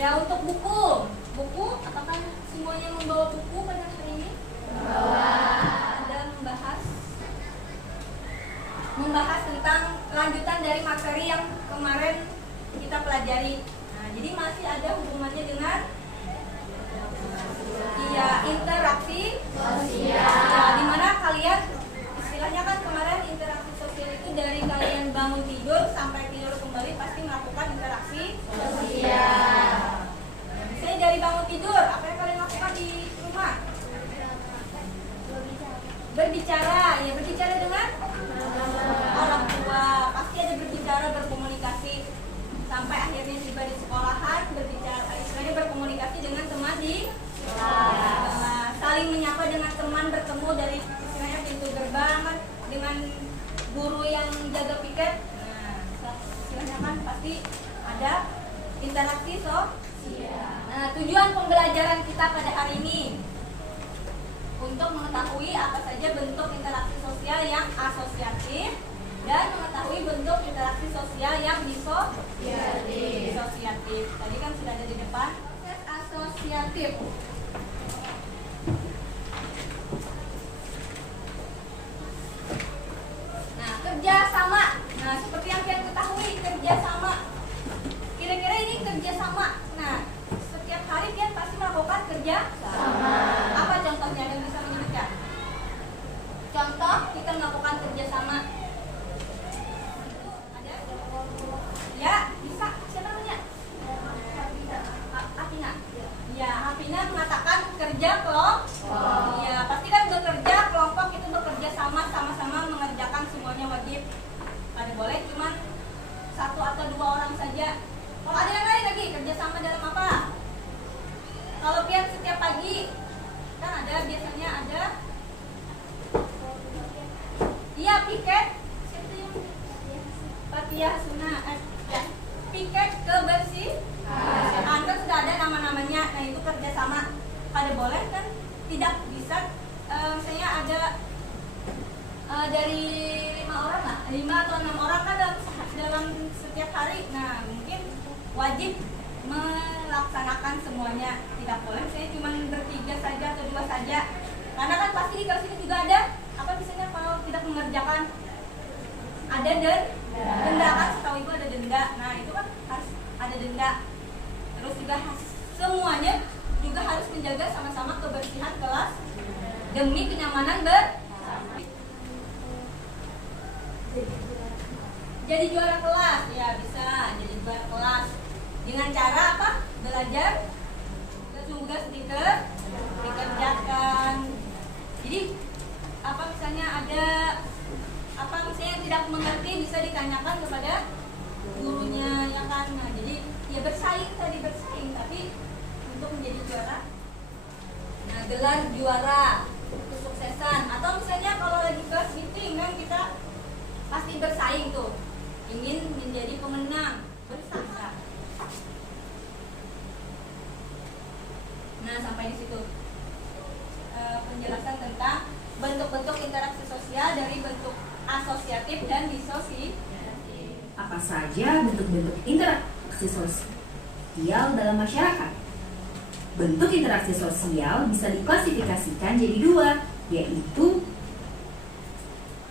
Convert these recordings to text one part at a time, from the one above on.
Ya, untuk buku, apakah semuanya membawa buku pada hari ini? Ada membahas tentang lanjutan dari materi yang kemarin kita pelajari. Nah, jadi masih ada hubungannya dengan interaksi sosial. Ya, dimana kalian istilahnya kan kemarin interaksi sosial itu dari kalian bangun tidur sampai tidur kembali pasti melakukan interaksi sosial. Misalnya dari bangun tidur, apa yang kalian lakukan di rumah? Berbicara, ya berbicara dengan orang tua. Pasti ada berbicara, berkomunikasi sampai akhirnya tiba di sekolahan, berbicara, istilahnya berkomunikasi dengan teman di sekolah. Saling menyapa dengan teman, bertemu dari istilahnya pintu gerbang dengan guru yang jaga piket. Nah, istilahnya kan pasti ada interaksi sosial. Nah, tujuan pembelajaran kita pada hari ini untuk mengetahui apa saja bentuk interaksi sosial yang asosiatif dan mengetahui bentuk interaksi sosial yang disosiatif. Tadi kan sudah ada di depan. Proses asosiatif. Nah, kerjasama. Nah, seperti yang kalian ketahui, kerjasama. Kira-kira ini kerjasama. Nah, setiap hari kalian pasti melakukan kerja sama. Apa contohnya yang bisa menyebutkan? Contoh kita melakukan kerjasama. Ada? Ya, bisa. Siapa namanya? Hafina. Ya, Hafina mengatakan kerja kelompok. Ya, pasti kan bekerja kelompok itu bekerja sama-sama mengerjakan semuanya wajib. Ada boleh cuman satu atau dua orang saja. Kalau ada yang lain lagi kerjasama dalam apa? Kalau pian setiap pagi kan biasanya ada iya piket. Siapa itu yang Fatia Suna piket kebersihan kan sudah ada nama-namanya. Nah, itu kerjasama. Pada boleh kan tidak bisa misalnya ada dari 5 orang lah, 5 atau 6 orang kan dalam setiap hari. Nah, mungkin wajib melaksanakan semuanya. Tidak boleh saya cuma bertiga saja atau 2 saja. Karena kan pasti di kelas ini juga ada apa misalnya kalau tidak mengerjakan ada denda kan, setahu ibu ada denda. Nah, itu kan harus ada denda. Terus juga semuanya juga harus menjaga sama-sama kebersihan kelas demi kenyamanan jadi juara kelas. Ya, bisa jadi juara kelas dengan cara apa? Belajar tugas dikerjakan. Jadi apa misalnya ada apa misalnya yang tidak mengerti bisa ditanyakan kepada gurunya, ya kan. Nah, jadi ya bersaing tapi untuk menjadi juara. Nah, gelar juara kesuksesan atau misalnya kalau lagi kelas meeting kan kita pasti bersaing tuh, ingin menjadi pemenang, bersaing. Nah, sampai di situ penjelasan tentang bentuk-bentuk interaksi sosial dari bentuk asosiatif dan disosiatif. Apa saja bentuk-bentuk interaksi sosial dalam masyarakat? Bentuk interaksi sosial bisa diklasifikasikan jadi 2, yaitu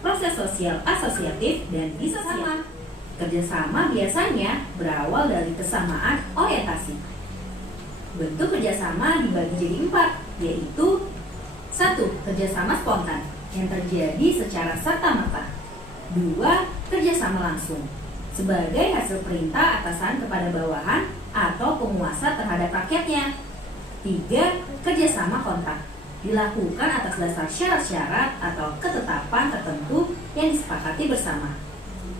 proses sosial asosiatif dan disosial. Kerjasama biasanya berawal dari kesamaan orientasi. Bentuk kerjasama dibagi jadi 4, yaitu 1. Kerjasama spontan yang terjadi secara serta-merta. 2. Kerjasama langsung sebagai hasil perintah atasan kepada bawahan atau penguasa terhadap rakyatnya. 3. Kerjasama kontrak dilakukan atas dasar syarat-syarat atau ketetapan tertentu yang disepakati bersama.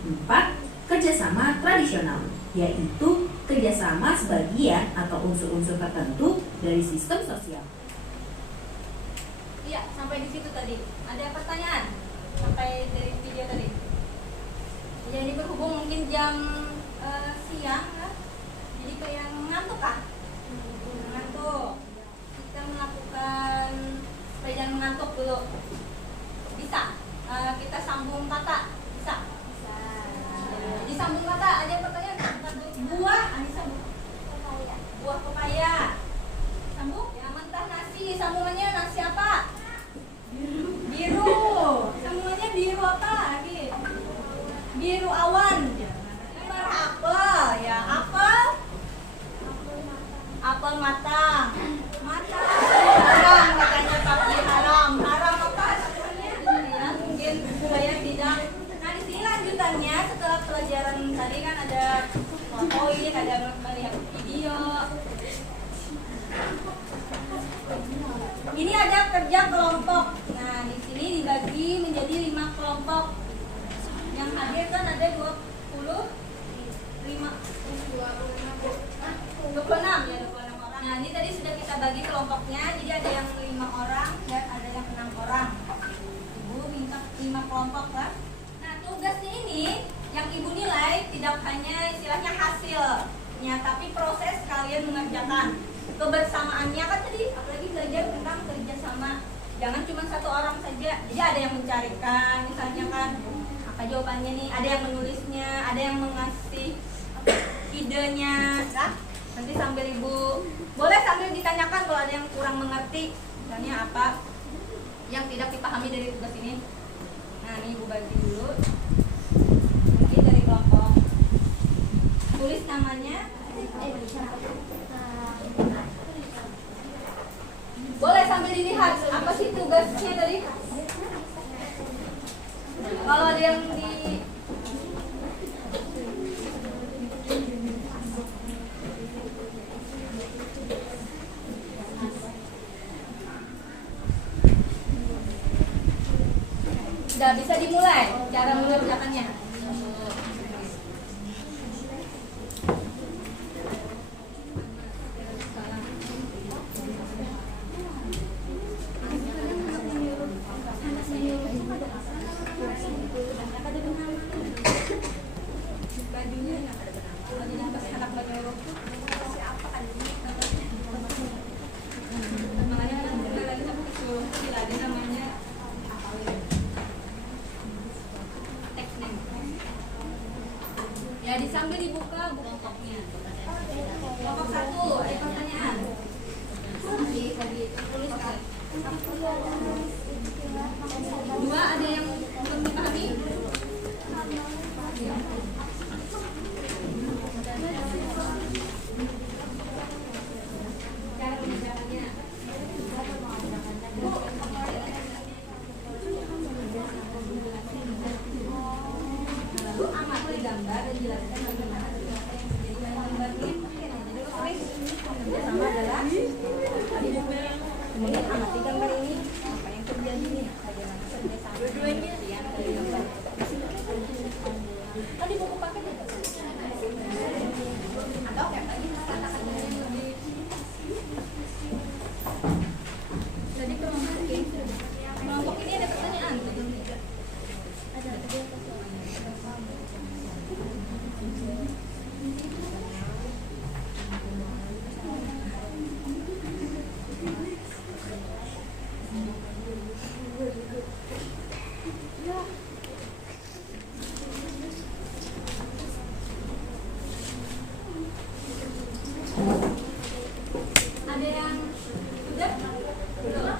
4. Kerjasama tradisional, yaitu kerjasama sebagian atau unsur-unsur tertentu dari sistem sosial. Iya, sampai di situ tadi. Ada pertanyaan sampai dari video tadi? Jadi berhubung mungkin jam siang, ya? Jadi kayak ngantuk kah? Ngantuk. Kita melakukan supaya jangan mengantuk dulu. Bisa? Kita sambung kata. Bisa? Bisa. Jadi sambung kata. Ada yang pertanyaan? Buah, Anissa buah. buah pepaya. Sambung. Ya, mentah nasi. Sambungannya nasi apa? Biru. Sambungannya biru apa lagi? Biru awan. Merah apel. Ya, apel. Apel matang. Matang. Haram katanya papi haram. Haram apa sambungannya? Ya, mungkin saya tidak. Nah, di sini lanjutannya setelah pelajaran tadi kan ada foto ini, ada melihat video. Ini ada kerja kelompok. Nah, di sini dibagi menjadi 5 kelompok. Yang hadir kan ada 26 ya, 26 orang. Nah, ini tadi sudah kita bagi kelompoknya. Jadi ada yang 5 orang dan ada yang 6 orang. Ibu minta 5 kelompok lah. Nah, tugasnya ini yang ibu nilai tidak hanya istilahnya hasilnya, tapi proses kalian mengerjakan. Kebersamaannya kan tadi apalagi belajar tentang kerjasama. Jangan cuma satu orang saja. Jadi ada yang mencarikan, misalnya kan apa jawabannya nih, ada yang menulisnya, ada yang mengasih idenya. Nah, nanti sambil ibu boleh sambil ditanyakan kalau ada yang kurang mengerti, misalnya apa yang tidak dipahami dari tugas ini. Nah, ini ibu bagi dulu. Ini dari kelompok. Tulis namanya. Boleh sambil dilihat apa sih tugasnya tadi. Kalau ada yang di sudah bisa dimulai cara mengerjakannya. Ya, sambil dibuka kelompoknya. Kelompok 1, ada pertanyaan. Tuliskan. 2, ada yang belum dipahami? Cara mengerjakannya. Lalu amati gambar dan jelaskan bagaimana tugasnya yang terjadi dalam gambar ini. Jadi tulis kerjasama adalah kemudian amati gambar ini, apa yang terjadi ini, bagaimana kerjasama dua-duanya dari gambar. Tadi buku paket ya? Atau kayak tadi katakan yang lebih tadi kelompok ini ada pertanyaan belum? Ada. Ada yang sudah? Belum?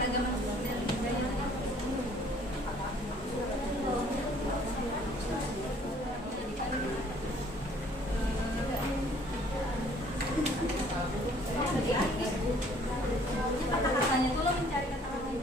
Ada gambar kata-katanya tuh lo mencari kata-katanya.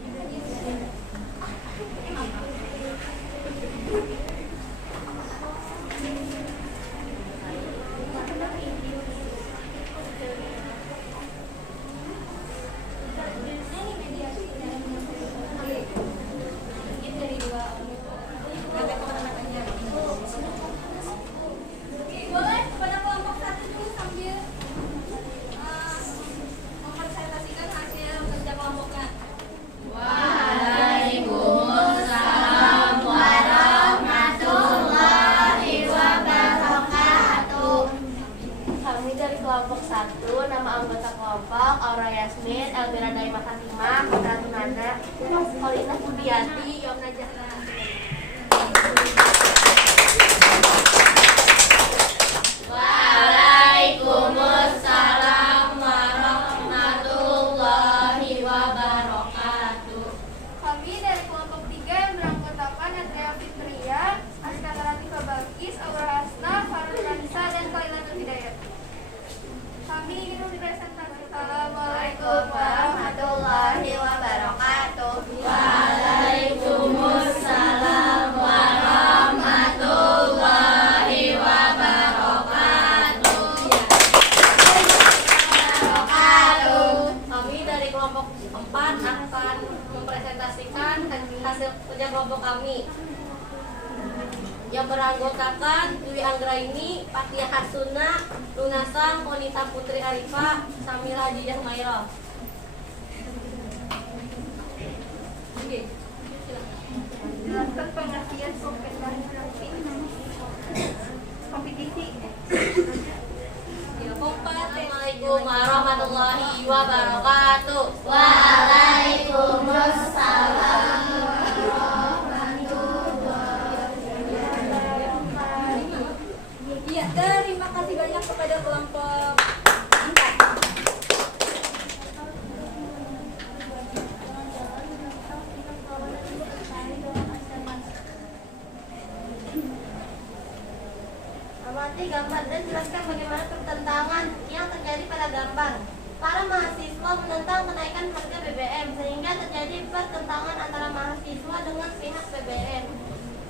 Boleh kepada kelompok 1 dulu sambil mempresentasikan hasil kerja kelompoknya. Waalaikumsalam warahmatullahi wabarakatuh. Kami dari kelompok 1, nama anggota kelompok Aura Yasmin, Elvira Daima Fatimah, Putra Tunana, Kolina Budiati, Yomna Jahra. akan mempresentasikan hasil kerja kelompok kami yang beranggotakan Dwi Anggraini, Fathiyah Harsuna, Lunasang, Konita Putri Arifah, Samira Hadidah Maira. Oke. Jelaskan pengertian kompetisi. Assalamualaikum warahmatullahi wabarakatuh. Waalaikumsalam. Iya, terima kasih banyak kepada kelompok angkat. Amati gambar dan jelaskan bagaimana pertentangan yang terjadi pada gambar. Para mahasiswa menentang kenaikan harga BBM sehingga terjadi pertentangan antara mahasiswa dengan pihak BBM.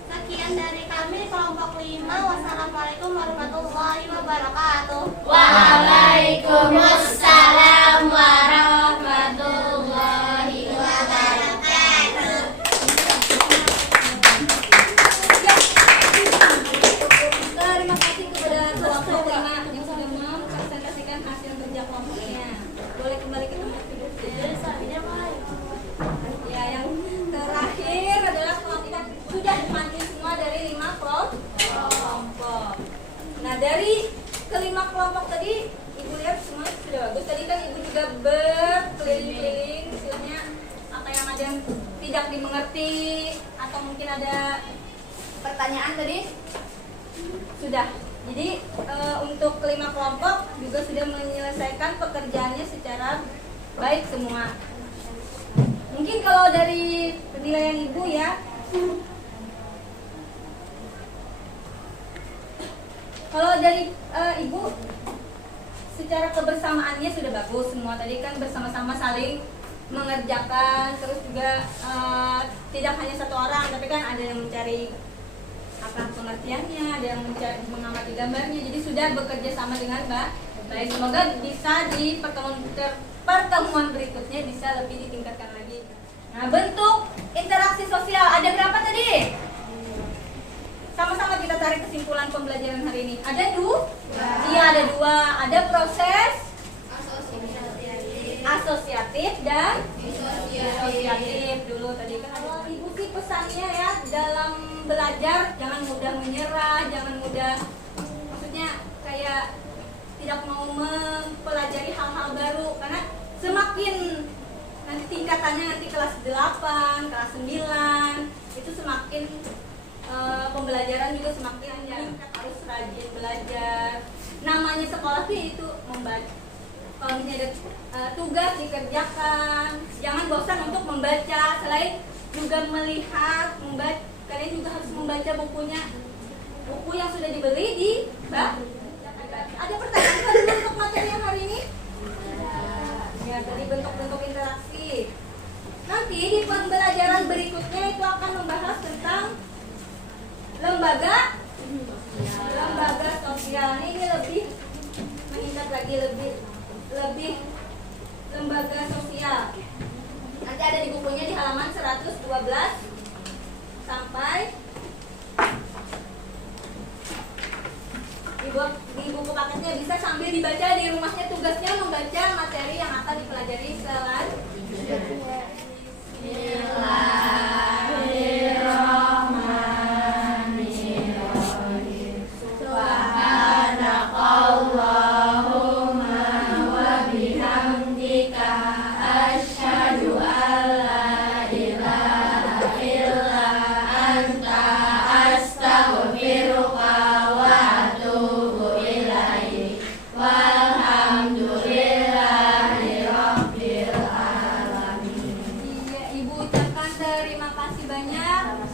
Sekian dari kami kelompok 5. Wassalamualaikum warahmatullahi wabarakatuh. Waalaikumsalam warahmatullahi wabarakatuh. Terima kasih kepada kelompok 5 yang sudah mempresentasikan hasil kerja kelompoknya. Boleh kembali ke tempat duduk. Ya, yang terakhir adalah kelompok kita sudah dipanggil semua dari 5 kelompok. Nah, dari kelima kelompok tadi Ibu lihat semua sudah bagus. Tadi kan Ibu juga berkeliling-keliling, istilahnya apa yang ada yang tidak dimengerti atau mungkin ada pertanyaan tadi sudah. Jadi untuk kelima kelompok juga sudah menyelesaikan pekerjaannya secara baik semua. Mungkin kalau dari penilaian Ibu ya, kalau dari Ibu secara kebersamaannya sudah bagus semua. Tadi kan bersama-sama saling mengerjakan, terus juga tidak hanya satu orang, tapi kan ada yang mencari apa pengertiannya, ada yang mencari mengamati gambarnya. Jadi sudah bekerja sama dengan baik. Semoga bisa di pertemuan berikutnya bisa lebih ditingkatkan lagi. Nah, bentuk interaksi sosial ada berapa tadi? Sama-sama kita tarik kesimpulan pembelajaran hari ini. Ada dua? Iya, ada 2. Ada proses asosiatif dan disosiatif dulu tadi kan. Kalau Ibu sih pesannya ya, dalam belajar jangan mudah menyerah, jangan mudah, maksudnya kayak tidak mau mempelajari hal-hal baru, karena semakin nanti tingkatannya nanti kelas 8, kelas 9 itu semakin pembelajaran juga semakin harus rajin belajar. Namanya sekolah sih itu membaca. Kalau misalnya ada tugas dikerjakan, jangan bosan untuk membaca. Selain juga melihat, membaca, kalian juga harus membaca bukunya. Buku yang sudah dibeli di Ada pertanyaan dulu untuk materi yang hari ini? Ya, tadi bentuk-bentuk interaksi. Nanti di pembelajaran berikutnya itu akan membahas tentang lembaga sosial. Ini lebih meningkat lagi, lebih lembaga sosial. Nanti ada di bukunya di halaman 112 sampai di buku paketnya, bisa sambil dibaca di rumahnya. Tugasnya membaca materi yang akan dipelajari selanjutnya. Bismillahirrahmanirrahim. Subhanakallahumma wa bihamdika asyhadu an la ilaha illa anta astaghfiruka wa atubu ilaik. Walhamdulillahirabbil alamin. Iya, Ibu ucapkan terima kasih banyak.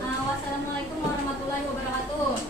Wassalamualaikum warahmatullahi wabarakatuh.